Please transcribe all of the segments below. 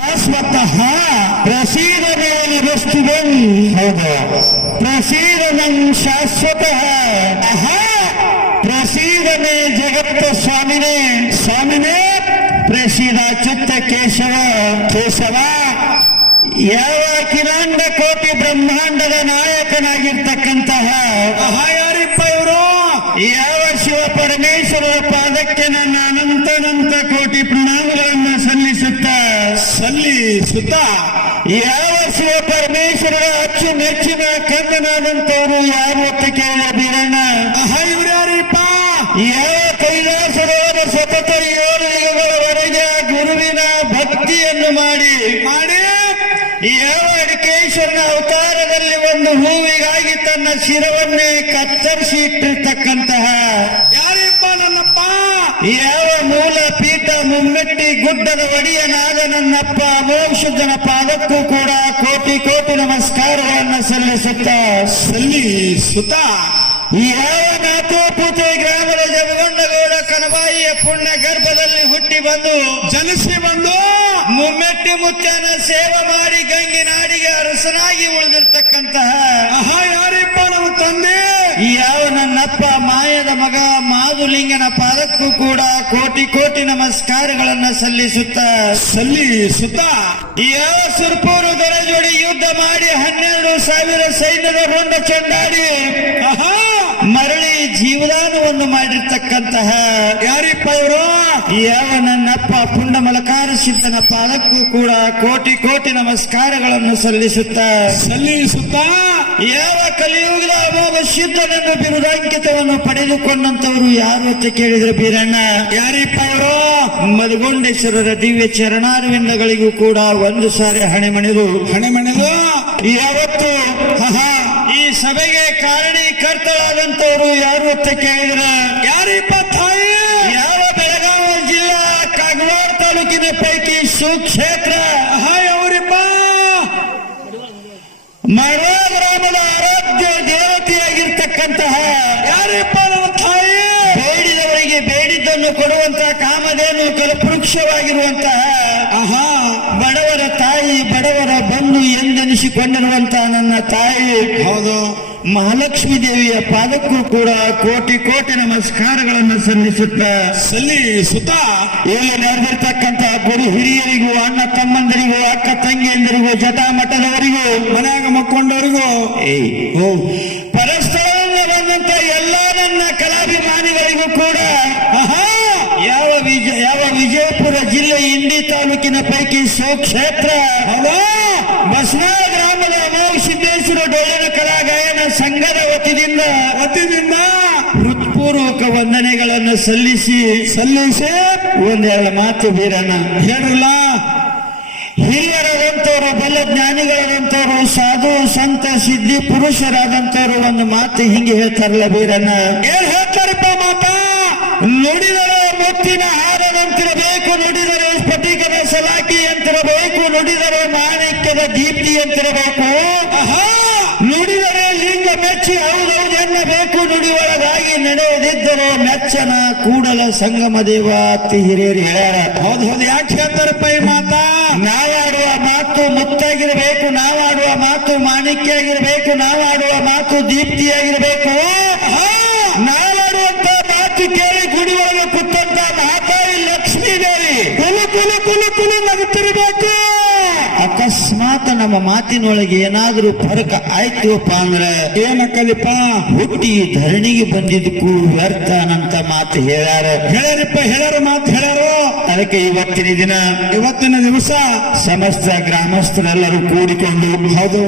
ಶಾಶ್ವತಃ ಪ್ರಸೀದನೇನ ವಸ್ತುವಂ ಹೌದು. ಪ್ರಸೀದನಂ ಶಾಶ್ವತಃ ಪ್ರಸೀದನೇ ಜಗತ್ತ ಸ್ವಾಮಿನೇ. ಸ್ವಾಮಿನೇ, ಪ್ರಸೀದ ಚಿತ್ತ ಕೇಶವ ಕೇಶವ. ಯಾವ ಕಿರಾಂಡ ಕೋಟಿ ಬ್ರಹ್ಮಾಂಡದ ನಾಯಕನಾಗಿರ್ತಕ್ಕಂತಹ ಯಾರಿಪ್ಪ ಇವರು ಯಾವ ಶಿವ ಪರಮೇಶ್ವರರ ಪಾದಕ್ಕೆ ನನ್ನ ಅನಂತನಂತ ಕೋಟಿ ಪ್ರಣಾಮಗಳನ್ನು ಸಲ್ಲಿಸುತ್ತ ಸುತ್ತ ಯಾವ ಶಿವ ಪರಮೇಶ್ವರರ ಅಚ್ಚು ಮೆಚ್ಚಿನ ಕಂದನಾದಂತವರು ಯಾರು ಅಂತ ಕೇಳಿದ ಬೀರಣ್ಣ? ಇವರ್ಯಾರೀಪ ಯಾವ ಕೈಲಾಸದವರ ಸತತ ಏಳು ಯುಗಗಳವರೆಗೆ ಗುರುವಿನ ಭಕ್ತಿಯನ್ನು ಮಾಡಿ ಮಾಡಿ. ಯಾವ ಅಡಿಕೇಶ್ವರನ ಅವತಾರದಲ್ಲಿ ಒಂದು ಹೂವಿಗಾಗಿ ತನ್ನ ಶಿರವನ್ನೇ ಕತ್ತರಿಸಿ ಇಟ್ಟಿರ್ತಕ್ಕಂತಹ ಯಾರಿಪ್ಪ ನನ್ನಪ್ಪ ಯಾವ ಮೂಲ ಪೀಠ ಮುಮ್ಮೆಟ್ಟಿ ಗುಡ್ಡದ ಒಡೆಯನಾದ ನನ್ನಪ್ಪ ಮೋಕ್ಷಜನ ಪಾದಕ್ಕೂ ಕೂಡ ಕೋಟಿ ಕೋಟಿ ನಮಸ್ಕಾರಗಳನ್ನು ಸಲ್ಲಿಸುತ್ತ. ಸಲ್ಲಿಸುತ್ತ? ಯಾವ ನಾಥೋಪುತೆ ಗ್ರಾಮದ ಜಗಗೊಂಡಗೌಡ ಕನಬಾಯಿಯ ಪುಣ್ಯ ಗರ್ಭದಲ್ಲಿ ಹುಟ್ಟಿ ಬಂದು ಜನಿಸಿ ಬಂದು ಮುಮ್ಮೆಟ್ಟಿ ಮುಚ್ಚನ ಸೇವೆ ಮಾಡಿ ಗಂಗಿನಾಡಿಗೆ ಅರಸನಾಗಿ ಉಳಿದಿರ್ತಕ್ಕಂತಹ ತಂದೆ ಯಾವ ನನ್ನಪ್ಪ, ಮಾಯದ ಮಗ ಮಾದುಲಿಂಗನ ಪಾದಕ್ಕೂ ಕೂಡ ಕೋಟಿ ಕೋಟಿ ನಮಸ್ಕಾರಗಳನ್ನ ಸಲ್ಲಿಸುತ್ತ ಸಲ್ಲಿಸುತ್ತ. ಈ ಯಾವ ಸುರ್ಪೂರು ದೊರೆ ಜೋಡಿ ಯುದ್ಧ ಮಾಡಿ ಹನ್ನೆರಡು ಸಾವಿರ ಸೈನ್ಯದ ಹೊಂಡ ಚಂಡಾಡಿ ಮರಳಿ ಜೀವದಾನವನ್ನು ಮಾಡಿರ್ತಕ್ಕಂತಹ ಯಾರಿಪ್ಪ ಇವರು ಯಾವ ನನ್ನಪ್ಪ ಪುಂಡ ಮಲಕಾರ ಸಿದ್ಧನ ಪಾದಕ್ಕೂ ಕೂಡ ಕೋಟಿ ಕೋಟಿ ನಮಸ್ಕಾರಗಳನ್ನು ಸಲ್ಲಿಸುತ್ತ ಸಲ್ಲಿ ಸುತ್ತ ಯಾವ ಕಲಿಯುಗದ ಅಭಾವ ಸಿದ್ಧನೆಂಬ ಬಿರುದಾಂಕಿತವನ್ನು ಪಡೆದುಕೊಂಡಂತವರು ಯಾರು ಅಂತ ಕೇಳಿದ್ರೆ ಬೀರಣ್ಣ ಯಾರಿಪ್ಪ ಅವರು? ಮಧುಗೊಂಡೇಶ್ವರರ ದಿವ್ಯ ಚರಣಾರವಿಂದಗಳಿಗೂ ಕೂಡ ಒಂದು ಸಾರಿ ಹಣೆ ಮಣಿದು. ಹಣೆ ಮಣಿದು? ಯಾವತ್ತು? ಈ ಸಭೆಗೆ ಕಾರಣೀಕರ್ತರಾದಂತವರು ಯಾರು ಅಂತ ಕೇಳಿದ್ರ? ಯಾರಿಪ್ಪ ತಾಯಿ? ಯಾವ ಬೆಳಗಾವಿ ಜಿಲ್ಲಾ ಕಾಗವಾಡ ತಾಲೂಕಿನ ಪೈಕಿ ಸುಕ್ಷೇತ್ರ ಆಹಾ ಯಾವರಿಪ್ಪ ಮರಳ ಗ್ರಾಮದ ಆರಾಧ್ಯ ದೇವತೆಯಾಗಿರ್ತಕ್ಕಂತಹ ಯಾರಿಪ್ಪ ನಮ್ಮ ತಾಯಿ ಬೇಡಿದವರಿಗೆ ಬೇಡಿದ್ದನ್ನು ಕೊಡುವಂತಹ ಕಾಮಧೇನು ಕಲ್ಪವೃಕ್ಷವಾಗಿರುವಂತಹ ಆಹಾ ಬಡವರ ತಾಯಿ ಬಡವರ ಬಂಧು ಎಂದೆನಿಸಿಕೊಂಡಿರುವಂತಹ ನನ್ನ ತಾಯಿ. ಹೌದು. ಮಹಾಲಕ್ಷ್ಮಿ ದೇವಿಯ ಪಾದಕ್ಕೂ ಕೂಡ ಕೋಟಿ ಕೋಟಿ ನಮಸ್ಕಾರಗಳನ್ನು ಸಲ್ಲಿಸುತ್ತ. ಸಲ್ಲಿ ಸುತ್ತ ಇಲ್ಲಿ ನೆರೆದಿರ್ತಕ್ಕಂತಹ ಗುರು ಹಿರಿಯರಿಗೂ ಅಣ್ಣ ತಮ್ಮಂದರಿಗೂ ಅಕ್ಕ ತಂಗಿಯಂದರಿಗೂ ಜಟಾ ಮಠದವರಿಗೂ ಮನ್ಯಾಗ ಮಕ್ಕೊಂಡವರಿಗೂ ಏಯ್ ಓ ಪರಸ್ಪರದಿಂದ ಬಂದಂತ ಎಲ್ಲ ನನ್ನ ಕಲಾಭಿಮಾನಿಗಳಿಗೂ ಕೂಡ ಆಹಾ, ಯಾವ ವಿಜಯ ಯಾವ ವಿಜಯಪುರ ಜಿಲ್ಲೆ ಇಂಡಿ ತಾಲೂಕಿನ ಪೈಕಿ ಸ್ವಕ್ಷೇತ್ರ. ಬಸವ ಗ್ರಾಮದ ಅಮಾವು ಸಿದ್ದೇಶ್ವರ ಡೊಳ್ಳಿನ ಕಲಾ ಗಾಯನ ಸಂಘದ ವತಿಯಿಂದ ವತಿಯಿಂದ ಹೃತ್ಪೂರ್ವಕ ವಂದನೆಗಳನ್ನು ಸಲ್ಲಿಸಿ. ಸಲ್ಲಿಸಿ. ಒಂದೆರಡು ಮಾತು ಬೀರಣ್ಣ. ಹೇಳಲ್ಲ. ಹಿರಿಯರಾದಂಥವ್ರು ಬಲ ಜ್ಞಾನಿಗಳಾದಂಥವ್ರು ಸಾಧು ಸಂತ ಸಿದ್ಧಿ ಪುರುಷರಾದಂಥವ್ರು ಒಂದು ಮಾತು ಹಿಂಗೆ ಹೇಳ್ತಾರಲ್ಲ ಬೀರಣ್ಣ. ಏನ್ ಹೇಳ್ತಾರಪ್ಪ ಮಾತಾ? ನುಡಿದರೆ ಮುತ್ತಿನ ನುಡಿದರೆ ಮಾಣಿಕ್ಯದ ದೀಪ್ತಿ ಅಂತಿರಬೇಕು ನುಡಿದರೆ ಲಿಂಗ ಮೆಚ್ಚಿ ಹೌದೌದು ಎನ್ನಬೇಕು. ನುಡಿ ಒಳಗಾಗಿ ನಡೆಯದಿದ್ದರೆ ಮೆಚ್ಚನ ಕೂಡಲ ಸಂಗಮ ದೇವ ಅತಿ ಹಿರಿಯರು ಹೇಳ್ಯಾರ. ಹೌದು ಹೌದು ಯಾಕೆ ಹೇಳ್ತಾರಪ್ಪ ಈ ಮಾತಾ? ನಾವಾಡುವ ಮಾತು ಮುತ್ತಾಗಿರಬೇಕು ನಾವಾಡುವ ಮಾತು ಮಾಣಿಕ್ಯ ಆಗಿರಬೇಕು ನಾವಾಡುವ ಮಾತು ದೀಪ್ತಿಯಾಗಿರಬೇಕು ಆಹಾ ನಾವಾಡುವಂತ ಮಾತು ಕೇಳಿ ಗುಡಿ ಒಳಗೆ ಕೂತಂತ ಮಹಾತಾಯಿ ಲಕ್ಷ್ಮೀ ದೇವಿ ಕುಲು ಕುಲು ಕುಲು ಕುಲು ನಗುತ್ತಿರಬೇಕು ಅಕಸ್ಮಾತ್ ನಮ್ಮ ಮಾತಿನೊಳಗೆ ಏನಾದ್ರೂ ಫರಕ ಆಯ್ತುಪ್ಪ ಅಂದ್ರೆ ಏನಕ್ಕಲಿಪ್ಪ ಹುಟ್ಟಿ ಧರಣಿಗೆ ಬಂದಿದ್ದಕ್ಕೂ ವ್ಯರ್ಥ ಅನ್ನಂತ ಮಾತು ಹೇಳ್ಯಾರ. ಹೇಳ್ಯಾರಪ್ಪ, ಹೇಳ್ಯಾರ ಮಾತು ಹೇಳ್ಯಾರು? ಅದಕ್ಕೆ ಇವತ್ತಿನ ದಿನ, ಇವತ್ತಿನ ದಿವಸ ಸಮಸ್ತ ಗ್ರಾಮಸ್ಥರೆಲ್ಲರೂ ಕೂಡಿಕೊಂಡು, ಹೌದು,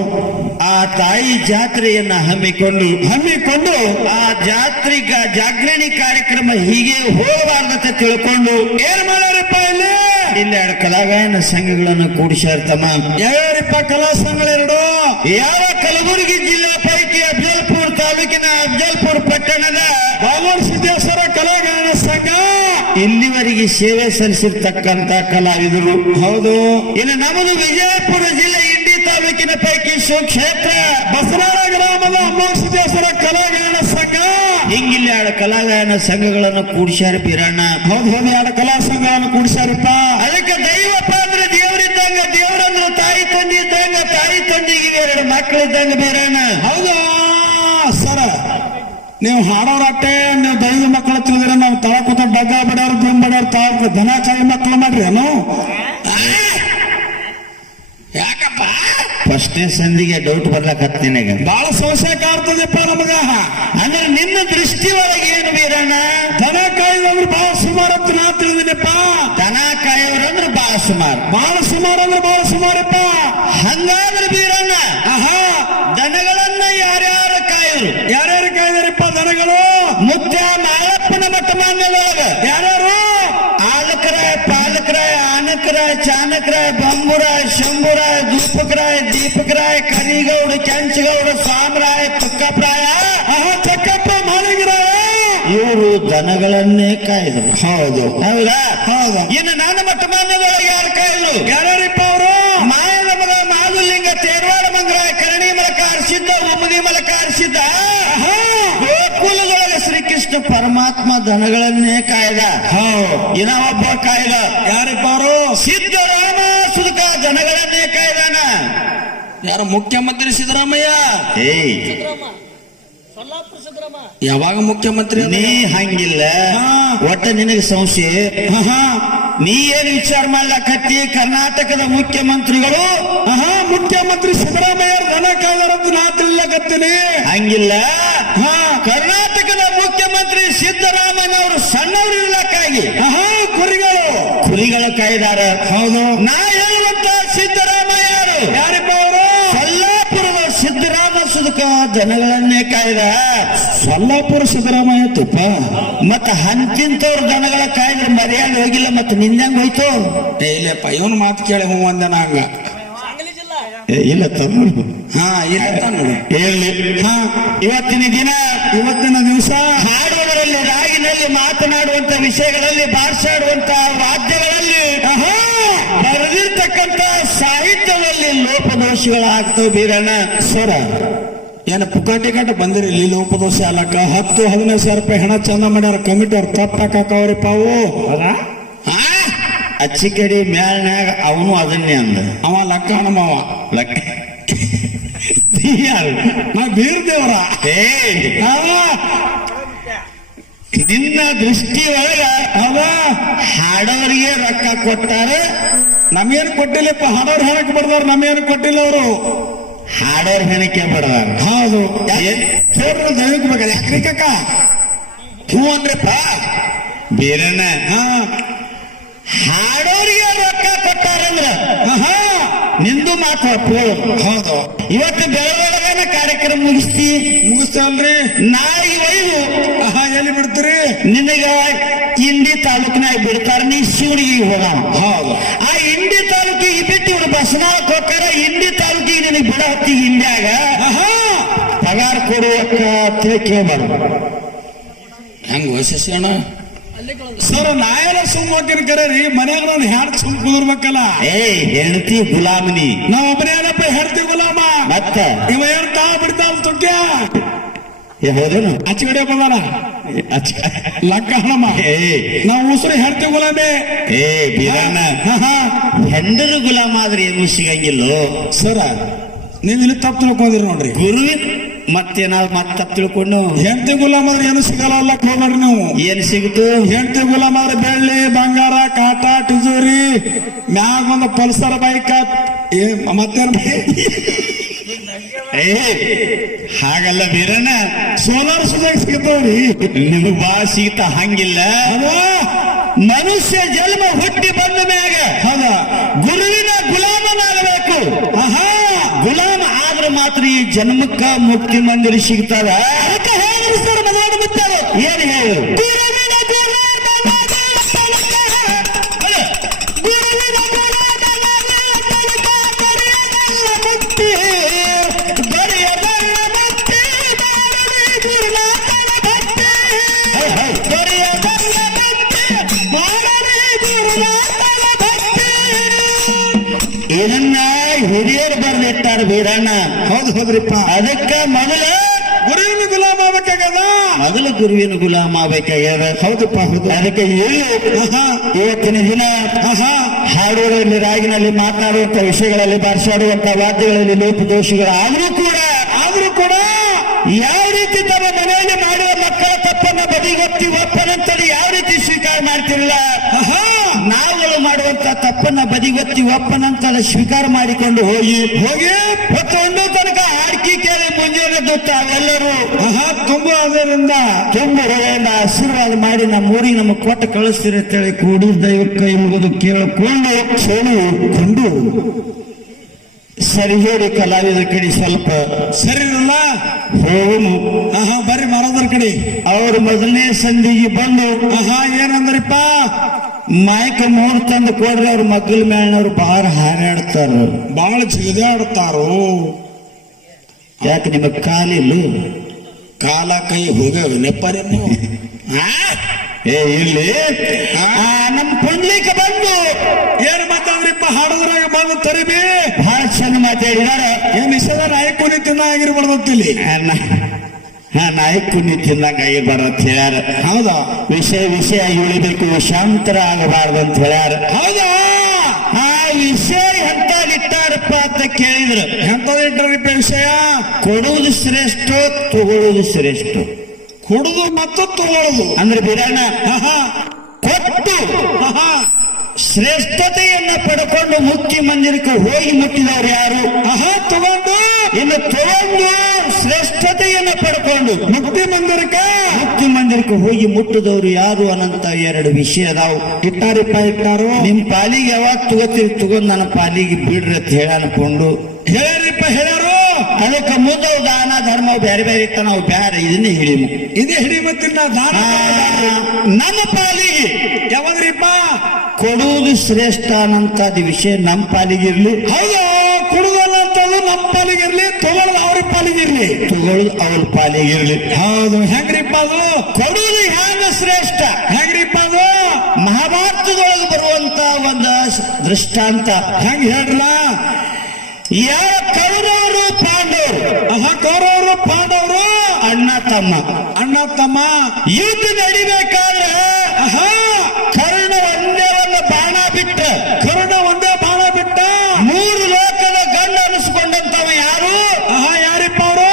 ಆ ತಾಯಿ ಜಾತ್ರೆಯನ್ನ ಹಮ್ಮಿಕೊಂಡು ಹಮ್ಮಿಕೊಂಡು ಆ ಜಾತ್ರಿಗ ಜಾಗರಣಿ ಕಾರ್ಯಕ್ರಮ ಹೀಗೆ ಹೋಗಬಾರ್ದಂತ ತಿಳ್ಕೊಂಡು, ಏನ್ ಮಾಡ್ಯಾರಪ್ಪ ಇಲ್ಲಿ ಎರಡು ಕಲಾಗಾಯನ ಸಂಘಗಳನ್ನು ಕೂಡಿಸ್ಯಾರ ತಮ್ಮ. ಯಾವ್ಯಾರಿಪ್ಪ ಕಲಾ ಸಂಘಗಳೆರಡು? ಯಾವ ಕಲಬುರಗಿ ಜಿಲ್ಲಾ ಪೈಕಿ ಅಫಜಲ್ಪುರ್ ತಾಲೂಕಿನ ಅಫಜಲ್ಪುರ್ ಪಟ್ಟಣದ ಬಾಬೂರ್ ಸಿದ್ದೇಶ್ವರ ಕಲಾಗಾಯನ ಸಂಘ. ಇಲ್ಲಿವರೆಗೆ ಸೇವೆ ಸಲ್ಲಿಸಿರ್ತಕ್ಕಂತ ಕಲಾವಿದರು. ಹೌದು. ಇನ್ನು ನಮ್ಮದು ವಿಜಯಪುರ ಜಿಲ್ಲೆ ಇಂಡಿ ತಾಲೂಕಿನ ಪೈಕಿ ಸುಕ್ಷೇತ್ರ ಬಸರಾಳ ಗ್ರಾಮದ ಅಮ್ಮ ಸಿದ್ದೇಶ್ವರ ಕಲಾಗಾಯನ ಸಂಘ. ಹಿಂಗಿಲ್ಲಿ ಎರಡು ಕಲಾಗಾಯನ ಸಂಘಗಳನ್ನು ಕೂಡಿಸ್ಯಾರ ಬಿರಣ್ಣ ಹೌದು ಹೌದು, ಎರಡು ಕಲಾ ಸಂಘವನ್ನು ಕೂಡಿಸ್ಯಾರಪ್ಪ ಅದಕ್ಕೆ ದೈವ ಪಾತ್ರ ದೇವರಿದ್ದಂಗ ಇದ್ದಂಗ ಬೇರೆನ? ಹೌದಾ? ಸರ ನೀವು ಹಾಡೋರಟ್ಟೆ ನೀವು ದೈವ ಮಕ್ಕಳು ತಿಳಿದ್ರೆ ನಾವು ತಳ ಕೂತ ಬಗ್ಗ ಬಡ್ಯಾರ ದುಮ್ ಬಡ್ಯಾರ ತಾವ ದನ ಕಾಯಿ ಮಕ್ಕಳು ಮಾಡ್ರಿ ಏನು? ಯಾಕಪ್ಪ? ಫಸ್ಟ್ನೇ ಸಂದಿಗೆ ಡೌಟ್ ಬರ್ಲಕತ್ ನಿನಗೆ. ಬಹಳ ಸಮಸ್ಯೆ ಕಾಡ್ತದೆ ನಮಗ. ಅಂದ್ರೆ ನಿನ್ನ ದೃಷ್ಟಿ ಒಳಗೆ ಏನು ಬೀರಣ್ಣ ದನ ಕಾಯ್ದಂದ್ರೆ ಬಹಳ ಸುಮಾರು ಅಂತ ನಾ ತಿಳಿದಿನಪ್ಪ ದನ ಕಾಯೋರಂದ್ರೆ ಬಹಳ ಸುಮಾರು. ಬಹಳ ಸುಮಾರು ಅಂದ್ರೆ ಇವರು ದನಗಳನ್ನೇ ಕಾಯ್ದರು ಹೌದು. ಹೌದಾ? ಹೌದು. ಇನ್ನು ನಾನು ಮಠ ಮಾನ್ಯದೊಳಗೆ ಯಾರು ಕಾಯ್ದರು ಯಾರಿಪ್ಪ ಅವರು? ಮಾಯದ ಮಗ ಮಾಧುಲಿಂಗ ತೇರ್ವಾಡ ಮಂಗ್ರ ಕರಣಿ ಮಲಕ ಆರಿಸಿದ್ದ ಉಮದಿ ಮಲಕ ಆರಿಸಿದ್ದ ಗೋಕುಲದೊಳಗೆ ಶ್ರೀಕೃಷ್ಣ ಪರಮಾತ್ಮ ದನಗಳನ್ನೇ ಕಾಯ್ದ. ಹೌದು ಇನ್ನ ಒಬ್ಬ ಕಾಯ್ದ. ಯಾರಿಪ್ಪ ಅವರು? ಸಿದ್ದರಾಮ ಸುಧಕ ಜನಗಳನ್ನೇ ಕಾಯ್ದಾನ. ಯಾರು ಮುಖ್ಯಮಂತ್ರಿ ಸಿದ್ದರಾಮಯ್ಯ? ಏಯ್. ಯಾವಾಗ ಮುಖ್ಯಮಂತ್ರಿ ನೀ ಹಂಗಿಲ್ಲ. ಒಟ್ಟ ನಿನಗೆ ಸಂಶಯ? ನೀ ಏನ್ ವಿಚಾರ ಮಾಡ್ಲಕತ್ತಿ? ಕರ್ನಾಟಕದ ಮುಖ್ಯಮಂತ್ರಿಗಳು? ಮುಖ್ಯಮಂತ್ರಿ ಸಿದ್ದರಾಮಯ್ಯ ದನ ಕಾಯ್ದಾರಂತ ನಾ ತಿಳ್ಲಕತ್ತೀನಿ. ಹಂಗಿಲ್ಲ. ಹಾ. ಕರ್ನಾಟಕದ ಮುಖ್ಯಮಂತ್ರಿ ಸಿದ್ದರಾಮಯ್ಯನವರು ಸಣ್ಣವರು ಇರ್ಲಕ್ಕಾಗಿ ಕುರಿಗಳು. ಕುರಿಗಳ ಕಾಯ್ದಾರ. ಹೌದು. ನಾ ಹೇಳುವಂತ ಸಿದ್ದರಾಮಯ್ಯರು ಯಾರಿಪ್ಪ ಅವರು ಸೊಲ್ಲಾಪುರದ ಸಿದ್ದರಾಮ ಸುದಕ ದನಗಳನ್ನೇ ಕಾಯ್ದ ಸೊಲ್ಲಾಪುರ ಸಿದ್ದರಾಮಯ್ಯ ತುಪ್ಪ. ಮತ್ತ ಹಂತಿಂತವ್ರ ದನಗಳ ಕಾಯ್ದ್ರೆ ಮರ್ಯಾದೆ ಹೋಗಿಲ್ಲ ಮತ್ತ ನಿಂದಂಗ ಹೋಯ್ತು. ಇಲ್ಲಪ್ಪ ಇವನ್ ಮಾತು ಕೇಳಿ ಹೂ ಅಂದ ನಾ ಹಂಗ. ಇಲ್ಲ ತಮ್ಮ ಹಾ ಇಲ್ಲ ಹೇಳಿ ಹಾ. ಇವತ್ತಿನ ದಿನ ಇವತ್ತಿನ ದಿವಸ ಹಾಡುವುದರಲ್ಲಿ ರಾಗಿನಲ್ಲಿ ಮಾತನಾಡುವಂತ ವಿಷಯಗಳಲ್ಲಿ ಬಾರ್ಸಾಡುವಂತ ವಾದ್ಯಗಳಲ್ಲಿ ಬರೆದಿರ್ತಕ್ಕಂತ ಸಾಹಿತ್ಯದಲ್ಲಿ ಲೋಪದೋಷಗಳಾಗ್ತವೆ ಬೀರಣ್ಣ. ಸರ ಏನ ಪುಕಾಟಿ ಗಂಟ ಬಂದಿರಿ? ಇಲ್ಲಿ ಲೋಪದೋಷ ಅಲ್ಲಕ್ಕ ಹತ್ತು ಹದಿನೈದು ಸಾವಿರ ರೂಪಾಯಿ ಹಣ ಚಂದ ಮಾಡ್ಯಾರ. ಕಮಿಟಿ ತಪ್ಪಾಕವ್ರಿ ಪಾವು? ಅಚ್ಚಿಕಡಿ ಮ್ಯಾಲ್ನ್ಯಾಗ ಅವನು ಅದನ್ನೇ ಅಂದ. ಅವ ಲಕ್ಕ ಹಣಮವ ಲಕ್ಕ. ನೀ ಬೀರ್ದೇವ್ರ ಏ ನಿನ್ನ ದೃಷ್ಟಿ ಒಳಗ ಅವ ಹಾಡೋರಿಗೆ ರೊಕ್ಕ ಕೊಟ್ಟಾರೆ. ನಮ್ಗೇನು ಕೊಟ್ಟಿಲ್ಲಪ್ಪ? ಹಾಡೋರು ಹಾಡಕ್ ಬರ್ದವ್ರು ನಮ್ಗೇನು ಕೊಟ್ಟಿಲ್ಲ ಅವರು. ಹಾಡೋರ್ ಹೆಣಕ್ಕೆ ಬಡದಾರ ಹೌದು. ಬೇಕಾದ ಯಾಕ್ರಿ ಕಕ್ಕ ಹ್ಞೂ ಅಂದ್ರಪ್ಪ ಬೇರೆನ ಹಾ. ಹಾಡೋರಿಗೆ ರೊಕ್ಕ ಕೊಟ್ಟಾರಂದ್ರ. ನಿಂದು ಮಾತು ಹೌದು. ಇವತ್ತು ಬೆಳವಣಿಗೆ ಕಾರ್ಯಕ್ರಮ ಮುಗಿಸ್ತಿ. ಮುಗಿಸ್ತಲ್ರಿ ನಾಯಿ ಒಯ್ದು. ಆಹಾ ಎಲ್ಲಿ ಬಿಡ್ತೀರಿ? ನಿನಗ ಇಂಡಿ ತಾಲೂಕಿನಾಗ ಬಿಡ್ತಾರ ನೀ ಶಿವನಿಗೆ ಹೋಗ ಹೌದು. ಆ ಇಂಡಿ ತಾಲೂಕಿಗೆ ಬಿಟ್ಟು ಇವ್ರು ಬಸನಾಳಕ್ ಪಗಾರ ಅಂತೇಳಿ ತಿಳಿ ಕೇಳಬಾರ್ದು ಹೆಂಗ ವಶಿಸೋಣ ಸರ್ ನಾ ಎಲ್ಲ ಸುಮ್ ಹೋಗ್ತೀನಿ ಕರೆ ರೀ ಮನ್ಯಾಗ ನಾನು ಹೆಣ್ ಸುಮ್ ಕುದುರ್ಬೇಕಲ್ಲ. ಏ ಹೆಂಡತಿ ಗುಲಾಮಿನಿ. ನಾವ್ ಒಬ್ಬನೇ ಏನಪ್ಪ ಹೆಂಡತಿ ಗುಲಾಮ. ಮತ್ತ? ಇವ ಏನ್ ತಾವ ಬಿಡ್ತಾವ ತುಕ್ಯ? ಏ ಹೋದೇನು ಅಚ್ಚಗಡೆ ಬಂದಾನ? ಅಚ್ಚ. ಲಕ್ಕ ಹಣಮ್ಮ ಏ. ನಾವು ಉಸಿರು ಹೆಂಡತಿ ಗುಲಾಮೆ. ಏ ಬಿರಾನ. ಹೆಂಡರು ಗುಲಾಮ ಆದ್ರೆ ಏನು ಸಿಗಂಗಿಲ್ಲೋ ಸರ ನೀವು ಇಲ್ಲಿ ತಪ್ಪು ತಿಳ್ಕೊಂಡಿರಿ ನೋಡ್ರಿ. ಗುರುವಿನ ಮತ್ತೇನಾದ್ರು ಮತ್ತೆ ತಪ್ಪು ತಿಳ್ಕೊಂಡು ಹೆಂಡತಿ ಗುಲಾಮರ ಏನು ಸಿಗಲ್ಲ ಹೋಗ್ಬೇಡ್ರಿ ನೀವು. ಏನ್ ಸಿಗುತ್ತು? ಹೆಂಡತಿ ಗುಲಾಮ ಅಂದ್ರೆ ಬೆಳ್ಳಿ ಬಂಗಾರ ಕಾಟ ಟಿಜೂರಿ ಮ್ಯಾಗ ಒಂದು ಪಲ್ಸರ್ ಬೈಕ್ ಏ ಮತ್ತೇನ್ ಏ ಹಾಗಲ್ಲ ಬೇರೆನ ಸೋಲಾರ್ ಸುಧಾಕ್ ಸಿಗ್ತಾವ್ರಿ. ನಿಮಗ್ ಬಾ ಸಿಗ್ತ ಹಂಗಿಲ್ಲ. ಮನುಷ್ಯ ಜನ್ಮ ಹುಟ್ಟಿ ಬಂದ ಮ್ಯಾಗ ಹೌದಾ? ಗುರುವಿನ ಗುಲಾಮನಾಗಬೇಕು ಆಹಾ ಗುಲಾಮ ಆದ್ರೆ ಮಾತ್ರ ಈ ಜನ್ಮಕ್ಕ ಮುಕ್ತಿ ಮಂದಿರ ಸಿಗ್ತಾರ ಏನ್ ಹೇಳು ಗುರುವಿನ ಹಿರಿಯರು ಬರ್ದಿಟ್ಟಾರ ಬೀರಣ್ಣ. ಹೌದು ಹೌದ್ರಿಪ್ಪ. ಅದಕ್ಕ ಮೊದಲ ಗುರುವಿನ ಗುಲಾಮ ಆಗ್ಬೇಕಾಗದ ಮೊದಲು ಗುರುವಿನ ಗುಲಾಮ ಆಗ್ಬೇಕಾಗ್ಯದ ಹೌದಪ್ಪ ಹೌದು. ಅದಕ್ಕೆ ಹೇಳಿ ಆಹಾ. ಇವತ್ತಿನ ದಿನ ಆಹಾ. ಹಾಡುಗಳಲ್ಲಿ ರಾಗಿನಲ್ಲಿ ಮಾತನಾಡುವಂತ ವಿಷಯಗಳಲ್ಲಿ ಬಾರಿಸಾಡುವಂತ ವಾದ್ಯಗಳಲ್ಲಿ ಲೋಪದೋಷಗಳಾದ್ರೂ ಕೂಡ ಆದ್ರೂ ಕೂಡ ಯಾವ ತಪ್ಪನ್ನ ಬದಿಗೊತ್ತಿ ಒಪ್ಪನಂತಲ್ಲಿ ಸ್ವೀಕಾರ ಮಾಡಿಕೊಂಡು ಹೋಗಿ ಹೋಗಿ ಹೊತ್ತೊಂದು ತನಕ ಆಡ್ಕಿ ಕೇಳಿ ಮುಂಜಾನೆ ಎಲ್ಲರೂ ಆಹಾ ತುಂಬ ಅದರಿಂದ ತುಂಬ ಆಶೀರ್ವಾದ ಮಾಡಿ ನಮ್ಮ ಊರಿಗೆ ನಮಗೆ ಕೊಟ್ಟ ಕಳಿಸ್ತೀರಿ ಅಂತೇಳಿ ಕೂಡಿ ದೈವ ಎಂಬುದು ಕೇಳಿಕೊಂಡು ಕೇಳಿಕೊಂಡು ಸರಿ ಹೇಳಿ ಕಲಾವಿದ ಕಡೆ ಸ್ವಲ್ಪ. ಸರಿ ಇರಲ್ಲ ಹೋಗು. ಆಹಾ ಬರ್ರಿ ಮರದರ ಕಡೆ. ಅವರು ಮೊದಲನೇ ಸಂಧಿಗೆ ಬಂದು ಆಹಾ ಏನಂದ್ರಿಪ್ಪ? ಮಾಯಕ ಮೂರ್ ತಂದು ಕೊಡ್ರಿ ಅವ್ರ ಮಗ್ಗಲ ಮೇಳನವ್ರು ಬಹಳ ಹಾರಾಡ್ತಾರ. ಬಹಳ ಜಿಗಿದಾಡ್ತಾರೋ? ಯಾಕೆ ನಿಮಗ್ ಕಾಲಿಲ್ಲ ಕಾಲ ಕೈ ಹೋಗ್ಯಾವ ನೆಪ್ಪರೇನು ಏ ಇಲ್ಲಿ ನಮ್ ಕುಂಡ್ಲಿಕ್ಕೆ ಬಂದು. ಏನ್ ಮಾತಾದ್ರಿಪ್ಪ ಹಾಡೋದ್ರಾಗ ಬಂದು ತರಿಬಿ. ಬಹಳ ಚಂದ ಮಾತಾಡಿದಾರ ಏನ್ ನಿಷೇಧ ಕೊನೆ ತಿನ್ನ ಆಗಿರ್ಬಾರ್ದು ಇಲ್ಲಿ ಹಾ ನಾಯಕು ನೀ ತಿನ್ನಂಗ ಆಗಿರ್ಬಾರ ಅಂತ ಹೇಳ್ಯಾರ. ಹೌದಾ? ವಿಷಯ ವಿಷಯ ಉಳಿಬೇಕು ವಿಷಾಂತರ ಆಗಬಾರ್ದು ಅಂತ ಹೇಳ್ಯಾರ. ಹೌದಾ? ಆ ವಿಷಯ ಎಂತ ಇಟ್ಟಾರಪ್ಪ ಅಂತ ಕೇಳಿದ್ರು. ಎಂತದ ವಿಷಯ ಕೊಡುವುದು ಶ್ರೇಷ್ಠ ತಗೊಳ್ಳುವುದು ಶ್ರೇಷ್ಠ. ಕೊಡುದು ಮತ್ತು ತಗೊಳ್ಳುದು ಅಂದ್ರೆ ಆಹಾ. ಕೊಟ್ಟು. ಶ್ರೇಷ್ಠತೆಯನ್ನ ಪಡ್ಕೊಂಡು ಮುಖ್ಯ ಮಂದಿರಕ್ಕೆ ಹೋಗಿ ಮುಟ್ಟಿದವ್ರು ಯಾರು? ಆಹಾ, ತಗೊಂಡು. ಇನ್ನು ತಗೊಂಡು. ಶ್ರೇಷ್ಠತೆಯನ್ನ ಪಡ್ಕೊಂಡು ಮುಕ್ತಿ ಮಂದಿರಕ್ಕೆ? ಮುಕ್ತಿ ಮಂದಿರಕ್ಕೆ ಹೋಗಿ ಮುಟ್ಟದವರು ಯಾರು ಅನ್ನಂತ ಎರಡು ವಿಷಯ ನಾವು ಇಟ್ಟಾರಿಪ್ಪ ಇಟ್ಟಾರು? ನಿಮ್ ಪಾಲಿಗೆ ಯಾವಾಗ ತಗೋತೀರಿ? ತಗೊಂಡ್ ನನ್ನ ಪಾಲಿಗೆ ಬಿಡ್ರಿ ಅಂತ ಹೇಳ ಅನ್ಕೊಂಡು ಹೇಳ್ರಿಪ್ಪ ಹೇಳ್ಯಾರು ಅದಕ್ಕೆ ಮುಂದೆ ಅವು ದಾನ ಧರ್ಮ ಬೇರೆ ಬೇರೆ ಇತ್ತ ನಾವು ಬೇರೆ ಇದನ್ನೇ ಹೇಳಿಮು ಇದೇ ಹಿಡಿ ಮತ್ತಿನ ದಾನ ನಮ್ಮ ಪಾಲಿಗೆ. ಯಾವಾಗ್ರಿಪ್ಪ? ಕೊಡುವುದು ಶ್ರೇಷ್ಠ ಅನ್ನಂತ ವಿಷಯ ನಮ್ಮ ಪಾಲಿಗೆ ಇರ್ಲಿ. ಹೌದು. ಪಾಲಿಗಿರ್ಲಿ ತಗೊಳ್ಳೋದು ಅವ್ರ ಪಾಲಿಗೆ ಇರಲಿ. ಹೌದು. ಹೆಂಗ್ರಿಪ್ಪ ಅದು ಕೊಡುವುದು ಹ್ಯಾಂಗ ಶ್ರೇಷ್ಠ? ಹೆಂಗ್ರಿಪ್ಪ ಅದು ಮಹಾಭಾರತದೊಳಗೆ ಬರುವಂತ ಒಂದು ದೃಷ್ಟಾಂತ. ಹೆಂಗ್ ಹೇಳ್ರಲ್ಲ? ಯಾರ ಕೌರವರು ಪಾಂಡವರು? ಅಹ, ಕೌರವರು ಪಾಂಡವರು ಅಣ್ಣ ತಮ್ಮ. ಅಣ್ಣ ತಮ್ಮ, ಯುದ್ಧ ನಡಿಬೇಕಾದ್ರೆ ಆಹಾ ಕರ್ಣ ಒಂದೇ ಒಂದು ಬಾಣ ಬಿಟ್ಟ ಕರುಣ ಒಂದೇ ಬಾಣ ಬಿಟ್ಟ ಮೂರು ಲೋಕದ ಗಂಡ ಅನಿಸ್ಕೊಂಡಂತವ ಯಾರು ಆಹಾ ಯಾರಿಪ್ಪ ಅವರು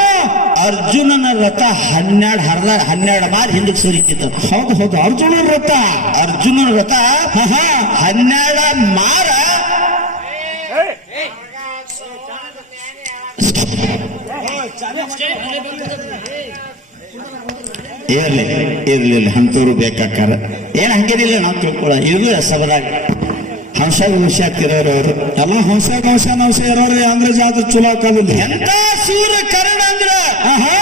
ಅರ್ಜುನನ ರಥ ಹನ್ನೆರಡು ಹರದ ಹನ್ನೆರಡು ಬಾರಿ ಹಿಂದಕ್ಕೆ ಸುರಿತಿತ್ತು ಹೌದು ಹೌದು. ಅರ್ಜುನ ರಥ ಅರ್ಜುನನ ರಥ ಹನ್ನೆರಡ ಮಾರ. ಇರ್ಲಿ ಇರ್ಲಿ ಅಂತವ್ರು ಬೇಕಾಕಾರ ಏನ್ ಹಂಗೇನಿಲ್ಲ, ನಾವು ತಿಳ್ಕೊಳ್ಳ ಇರ್ಲಿ ಸಬದಾಗ ಹಂಸ ವಿಷಯ ತಿರೋರು ಅವರು. ಎಲ್ಲ ಹಂಸ ಹಂಸ ನವಸ ಇರೋರು ಅಂದ್ರೆ ಜಾತ್ರೆ ಚಲೋ ಆಗೋದಿಲ್ಲ ಎಂತ ಸೂರ್ಯ ಕರ್ಣ ಅಂದ್ರ? ಆಹಾ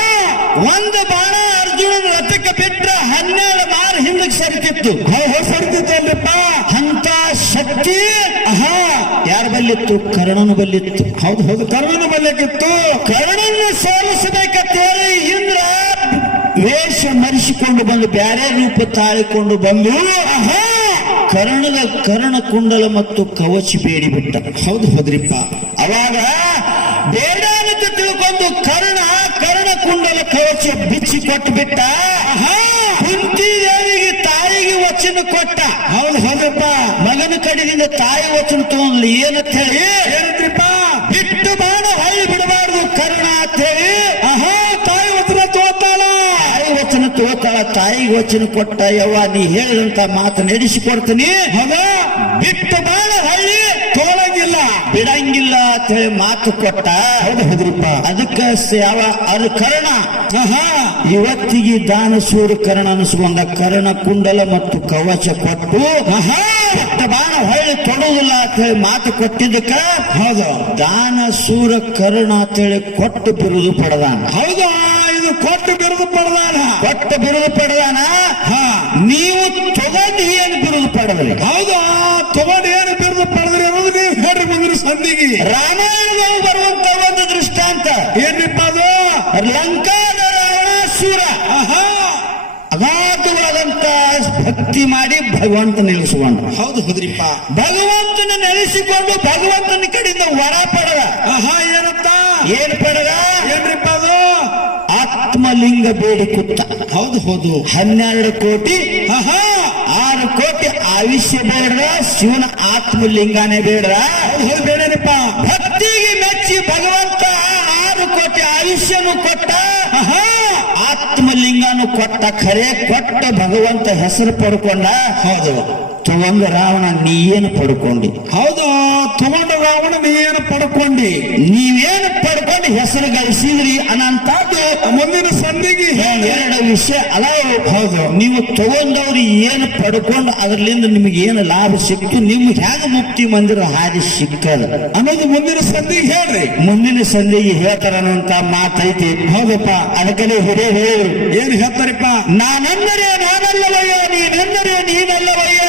ಒಂದು ಬಾಣ ಅರ್ಜುನನ ರಥಕ್ಕೆ ಬಿಟ್ರ ಹನ್ನೆರಡು ಮಾರು ಹಿಂದಕ್ಕೆ ಸರಿತಿತ್ತು. ಅಲ್ರಿಪ್ಪ ಅಂತ ಶಕ್ತಿ ಅಹಾ ಯಾರ ಬಲ್ಲಿತ್ತು? ಕರ್ಣನು ಬಲ್ಲಿತ್ತು. ಹೌದು ಹೌದು ಕರ್ಣನು ಬಲ್ಲಕ್ಕಿತ್ತು ಕರ್ಣನ ಸೋಲಿಸಬೇಕಂತೇಳಿ ಇಂದ್ರ ವೇಷ ಮರಿಸಿಕೊಂಡು ಬಂದು ಬ್ಯಾರೆ ರೂಪ ತಾಳಿಕೊಂಡು ಬಂದು ಅಹಾ ಕರ್ಣದ ಕರ್ಣ ಕುಂಡಲ ಮತ್ತು ಕವಚ ಬೇಡಿ ಬಿಟ್ಟ. ಹೌದು ಹೋದ್ರಿಪ್ಪ. ಅವಾಗ ಬೇಡ ಅಂತ ತಿಳ್ಕೊಂಡು ಕರ್ಣ ಕುಂಡಲ ಕವಚ ಬಿಚ್ಚಿ ಕೊಟ್ಟು ಬಿಟ್ಟ ಆಹಾ, ಕುಂತಿ ದೇವಿಗೆ ತಾಯಿಗೆ ವಚನ ಕೊಟ್ಟ. ಅವನು ಹೌದ್ರಿಪ್ಪ? ಮಗನ ಕಡೆಯಿಂದ ತಾಯಿ ವಚನ ತಗೊಂಡ್ಲಿ ಏನಂತ ಹೇಳಿ? ಹೇಳಿದ್ರಿಪ್ಪ ಬಿಟ್ಟು ಬಾಣ ಹೊಳ್ಳಿ ಬಿಡಬಾರ್ದು ಕರ್ಣ ಅಂತ ಹೇಳಿ. ಆಹಾ! ತಾಯಿ ವಚನ ತೋತಾಳ. ತಾಯಿ ವಚನ ತೋತಾಳ ತಾಯಿಗೆ ವಚನ ಕೊಟ್ಟ ಯವ್ವ ನೀ ಹೇಳಿದಂತ ಮಾತು ನಡೆಸಿಕೊಡ್ತೀನಿ ಹೌದಾ? ಬಿಟ್ಟು ಬಾ ಬಿಡಂಗಿಲ್ಲ ಅಂತ ಹೇಳಿ ಮಾತು ಕೊಟ್ಟ ಹೌದು ಹೌದ್ರಿಪ್ಪ. ಅದಕ್ಕೆ ಸ- ಯಾವ ಅದು ಕರ್ಣ. ಆಹಾ. ಇವತ್ತಿಗೆ ದಾನ ಸೂರ್ಯ ಕರ್ಣ ಅನಿಸ್ಕೊಂಡ ಕರ್ಣ ಕುಂಡಲ ಮತ್ತು ಕವಚ ಕೊಟ್ಟು ಆಹಾ. ಬಿಟ್ಟ ಬಾಣ ಹೊಳ್ಳಿ ತೊಡುವುದಿಲ್ಲ ಅಂತ ಹೇಳಿ ಮಾತು ಕೊಟ್ಟಿದ್ದಕ್ಕ ಹೌದು. ದಾನ ಸೂರ ಕರ್ಣ ಅಂತ ಹೇಳಿ ಕೊಟ್ಟು ಬಿರುದು ಪಡೆದಾನ. ಹೌದು. ಇದು ಕೊಟ್ಟು ಬಿರುದು ಪಡೆದಾನ. ಕೊಟ್ಟು ಬಿರುದು ಪಡೆದಾನ? ಹಾ. ನೀವು ತಗೊಂಡು ಏನು ಬಿರುದು ಪಡೆದ್ರಿ? ಹೌದು. ತಗೊಂಡು ಏನು ಬಿರುದು ಪಡೆದ್ರಿ ಅನ್ನೋದು ನೀವು ಬಂದ್ರಿ ರಾಮಾಯಣದಲ್ಲಿ ಬರುವಂತ ಒಂದು ದೃಷ್ಟಾಂತ. ಏನಪ್ಪ ಅದು? ಲಂಕಾದ ರಾವಣಾಸುರ ಆಹಾ! ಅಗಾಧವಾದಂತ ಭಕ್ತಿ ಮಾಡಿ ಭಗವಂತ ನಿಲ್ಲಿಸಿಕೊಂಡು ಹೌದು ಹೌದ್ರಿಪ್ಪ. ಭಗವಂತನ ನೆಲೆಸಿಕೊಂಡು ಭಗವಂತನ ಕಡೆಯಿಂದ ವರ ಪಡೆದ. ಆಹಾ ಏನಂತ ಏನ್ ಪಡೆದ? ಏನ್ರಿಪ್ಪ ಅದು? ಆತ್ಮಲಿಂಗ ಬೇಡಿ ಕುತ್ತ ಹೌದು ಹೌದು. ಹನ್ನೆರಡು ಕೋಟಿ. ಆಹಾ! ಆರು ಕೋಟಿ ಆಯುಷ್ಯ ಬೇಡ ಶಿವನ ಆತ್ಮಲಿಂಗನೇ ಬೇಡ ಹೌದು ಬೇಡೇನಪ್ಪ ಭಕ್ತಿಗೆ ಮೆಚ್ಚಿ ಭಗವಂತ ಆರು ಕೋಟಿ ಆಯುಷ್ಯನು ಕೊಟ್ಟ ಆಹಾ ಆತ್ಮಲಿಂಗನು ಕೊಟ್ಟ ಖರೆ ಕೊಟ್ಟ ಭಗವಂತ ಹೆಸರು ಪಡ್ಕೊಂಡ ಹೌದು ತಗೊಂಡು ರಾವಣ ನೀ ಏನು ಪಡ್ಕೊಂಡಿ ಹೌದು ತಗೊಂಡು ರಾವಣ ನೀ ಏನು ಪಡ್ಕೊಂಡಿ ನೀವೇನು ಪಡ್ಕೊಂಡು ಹೆಸರು ಗಳಿಸಿದ್ರಿ ಅನ್ನಂತದ್ದು ಮುಂದಿನ ಸಂಧಿಗೆ ಎರಡು ವಿಷಯ ಅದಾವ ಹೌದು. ನೀವು ತಗೊಂಡವ್ರು ಏನು ಪಡ್ಕೊಂಡು ಅದರಿಂದ ನಿಮಗೆ ಏನು ಲಾಭ ಸಿಕ್ತು ನಿಮ್ಗೆ ಹೇಗೆ ಮುಕ್ತಿ ಮಂದಿರ ಹಾದಿ ಸಿಕ್ಕದ ಅನ್ನೋದು ಮುಂದಿನ ಸಂಧಿಗೆ ಹೇಳ್ರಿ. ಮುಂದಿನ ಸಂಧಿಗೆ ಹೇಳ್ತಾರ ಅನ್ನುವಂತ ಮಾತೈತಿ. ಹೌದಪ್ಪ. ಅದಕ್ಕಲ್ಲಿ ಹಿರಿಯ ಹೇಳಿದ್ರು ಏನ್ ಹೇಳ್ತಾರಪ್ಪ? ನಾನೆಂದರೆ ನಾನಲ್ಲವಯ್ಯ ನೀನೆಂದರೆ ನೀನಲ್ಲವಯ್ಯ.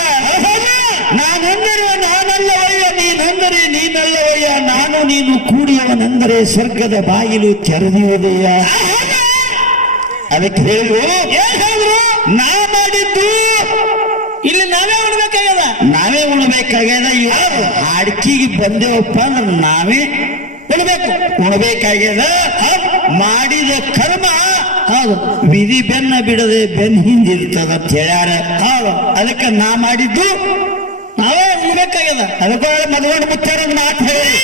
ನಾನೆಂದರೆ ನಾನಲ್ಲವಯ್ಯ ನೀನೆಂದರೆ ನೀನಲ್ಲವಯ್ಯ. ನಾನು ನೀನು ಕೂಡಿಯವನೆಂದರೆ ಸ್ವರ್ಗದ ಬಾಗಿಲು ತೆರೆದಿರುವುದಯ್ಯ ಅದಕ್ಕೆ ಹೇಳು ಏನ್ ಹೇಳಿದ್ರು? ನಾ ಮಾಡಿದ್ದು. ಇಲ್ಲಿ ನಾವೇ ಉಣ್ಬೇಕಾಗ್ಯದ? ನಾವೇ ಉಣ್ಬೇಕಾಗ್ಯದ ಇವಾಗ ಅಡ್ಕಿಗೆ ಬಂದೇವಪ್ಪ ಅಂದ್ರೆ ನಾವೇ ಉಣ್ಬೇಕು. ಉಣ್ಬೇಕಾಗ್ಯದ. ಮಾಡಿದ ಕರ್ಮ ಹೌದು. ವಿಧಿ ಬೆನ್ನ ಬಿಡದೆ ಬೆನ್ನ ಹಿಂದಿರ್ತದ ಅಂತ ಹೇಳ್ಯಾರ ಹೌದು. ಅದಕ್ಕೆ ನಾ ಮಾಡಿದ್ದು. ನಾವೇ ಉಣ್ಬೇಕಾಗ್ಯದ? ಅದಕ್ಕೆ ಮದುವೆ ಮುಚ್ಚಾರ ಮಾತು ಹೇಳಿ.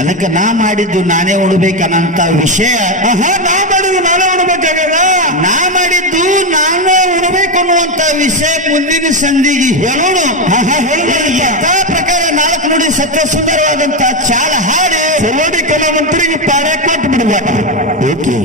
ಅದಕ್ಕೆ ನಾ ಮಾಡಿದ್ದು ನಾನೇ ಉಣ್ಬೇಕನ್ನಂತ ವಿಷಯ. ನಾ ಮಾಡಿದ್ದು ನಾನೇ ಉಣ್ಬೇಕಾಗ್ಯದ? ನಾ ಮಾಡಿದ್ದು ನಾನೇ ಉಣ್ಬೇಕು ಅನ್ನುವಂತ ವಿಷಯ ಮುಂದಿನ ಸಂಧಿಗೆ ಹೇಳೋಣ ಆಹಾ, ಹೇಳೋಣ. ಯಥಾ ಪ್ರಕಾರ ನಾಲ್ಕು ನುಡಿ ಸತ್ಯ ಸುಂದರವಾದಂತಹ ಚಾಲ ಹಾಡಿ ಸಲೋಡಿ ಕಲಾವಂತರಿಗೆ ಪಾಡ ಕೊಟ್ಟು ಬಿಡುವ ಓಕೆ.